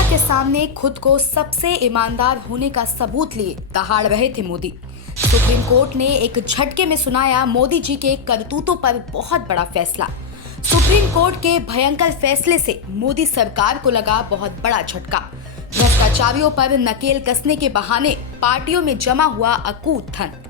दुनिया के सामने खुद को सबसे ईमानदार होने का सबूत लिए दहाड़ रहे थे मोदी। सुप्रीम कोर्ट ने एक झटके में सुनाया मोदी जी के करतूतों पर बहुत बड़ा फैसला। सुप्रीम कोर्ट के भयंकर फैसले से मोदी सरकार को लगा बहुत बड़ा झटका। भ्रष्टाचारियों पर नकेल कसने के बहाने पार्टियों में जमा हुआ अकूत धन।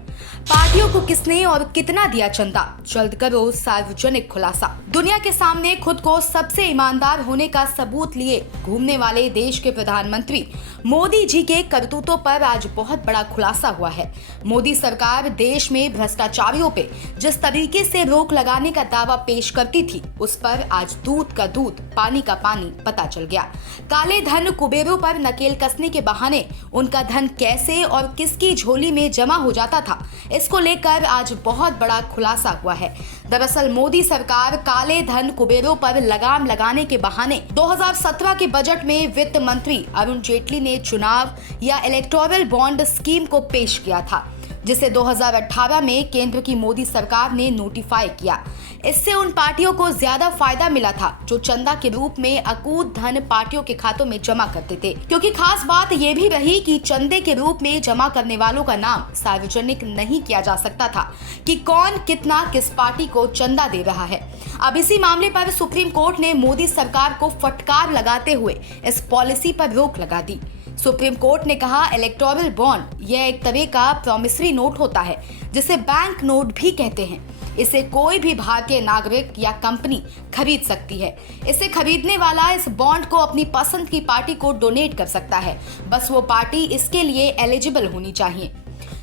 पार्टियों को किसने और कितना दिया चंदा, जल्द करो सार्वजनिक खुलासा। दुनिया के सामने खुद को सबसे ईमानदार होने का सबूत लिए घूमने वाले देश के प्रधानमंत्री मोदी जी के करतूतों पर आज बहुत बड़ा खुलासा हुआ है। मोदी सरकार देश में भ्रष्टाचारियों पे जिस तरीके से रोक लगाने का दावा पेश करती थी, उस पर आज दूध का दूध पानी का पानी पता चल गया। काले धन कुबेरों पर नकेल कसने के बहाने उनका धन कैसे और किसकी झोली में जमा हो जाता था, इसको लेकर आज बहुत बड़ा खुलासा हुआ है। दरअसल मोदी सरकार काले धन कुबेरों पर लगाम लगाने के बहाने 2017 के बजट में वित्त मंत्री अरुण जेटली ने चुनाव या इलेक्टोरल बॉन्ड स्कीम को पेश किया था, जिसे 2018 में केंद्र की मोदी सरकार ने नोटिफाई किया। इससे उन पार्टियों को ज्यादा फायदा मिला था जो चंदा के रूप में अकूत धन पार्टियों के खातों में जमा करते थे, क्योंकि खास बात यह भी रही कि चंदे के रूप में जमा करने वालों का नाम सार्वजनिक नहीं किया जा सकता था कि कौन कितना किस पार्टी को चंदा दे रहा है। अब इसी मामले पर सुप्रीम कोर्ट ने मोदी सरकार को फटकार लगाते हुए इस पॉलिसी पर रोक लगा दी। सुप्रीम कोर्ट ने कहा, इलेक्टोरल बॉन्ड यह एक तरह का प्रॉमिसरी नोट होता है जिसे बैंक नोट भी कहते हैं। इसे कोई भी भारतीय नागरिक या कंपनी खरीद सकती है। इसे खरीदने वाला इस बॉन्ड को अपनी पसंद की पार्टी को डोनेट कर सकता है, बस वो पार्टी इसके लिए एलिजिबल होनी चाहिए।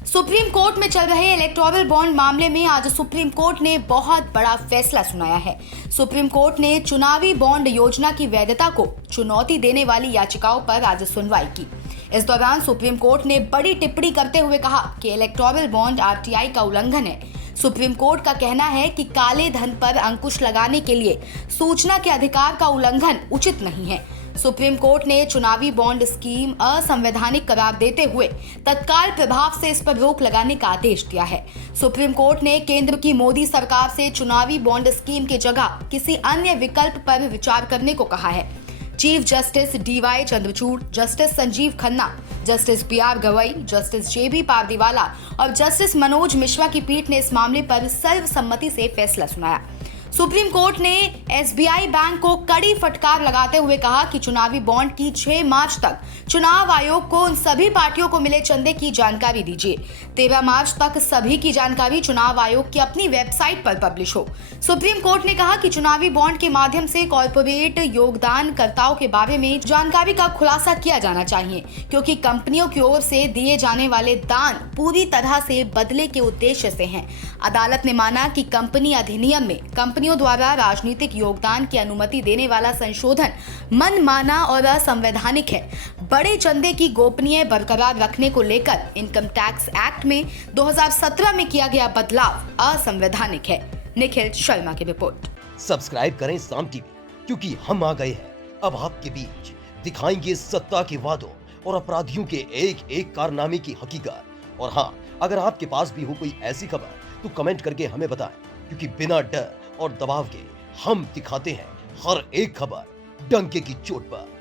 सुप्रीम कोर्ट में चल रहे इलेक्टोरल बॉन्ड मामले में आज सुप्रीम कोर्ट ने बहुत बड़ा फैसला सुनाया है। सुप्रीम कोर्ट ने चुनावी बॉन्ड योजना की वैधता को चुनौती देने वाली याचिकाओं पर आज सुनवाई की। इस दौरान सुप्रीम कोर्ट ने बड़ी टिप्पणी करते हुए कहा कि इलेक्टोरल बॉन्ड आरटीआई का उल्लंघन है। सुप्रीम कोर्ट का कहना है कि काले धन पर अंकुश लगाने के लिए सूचना के अधिकार का उल्लंघन उचित नहीं है। सुप्रीम कोर्ट ने चुनावी बॉन्ड स्कीम असंवैधानिक करार देते हुए तत्काल प्रभाव से इस पर रोक लगाने का आदेश दिया है। सुप्रीम कोर्ट ने केंद्र की मोदी सरकार से चुनावी बॉन्ड स्कीम की जगह किसी अन्य विकल्प पर विचार करने को कहा है। Chief justice DY Chandrachud, justice Sanjiv Khanna, justice BR Gavai, justice JB Pardiwala और जस्टिस मनोज मिश्रा की पीठ ने इस मामले पर सर्वसम्मति से फैसला सुनाया। सुप्रीम कोर्ट ने एसबीआई बैंक को कड़ी फटकार लगाते हुए कहा कि चुनावी बॉन्ड की 6 मार्च तक चुनाव आयोग को उन सभी पार्टियों को मिले चंदे की जानकारी दीजिए। 13 मार्च तक सभी की जानकारी चुनाव आयोग की अपनी वेबसाइट पर पब्लिश हो। सुप्रीम कोर्ट ने कहा कि चुनावी बॉन्ड के माध्यम से कॉर्पोरेट योगदानकर्ताओं के बारे में जानकारी का खुलासा किया जाना चाहिए, क्योंकि कंपनियों की ओर से दिए जाने वाले दान पूरी तरह से बदले के उद्देश्य से हैं। अदालत ने माना कि कंपनी अधिनियम में कंपनियों द्वारा राजनीतिक योगदान की अनुमति देने वाला संशोधन मनमाना और असंवैधानिक है। बड़े चंदे की गोपनीय बरकरार रखने को लेकर इनकम टैक्स एक्ट में 2017 में किया गया बदलाव असंवैधानिक है। निखिल शर्मा की रिपोर्ट। सब्सक्राइब करें साम टीवी, क्योंकि हम आ गए हैं अब आपके बीच। दिखाएंगे सत्ता के वादों और अपराधियों के एक एक कारनामे की हकीकत। और हाँ, अगर आपके पास भी हो कोई ऐसी खबर तो कमेंट करके हमें बताएं, क्योंकि बिना डर और दबाव के हम दिखाते हैं हर एक खबर डंके की चोट पर।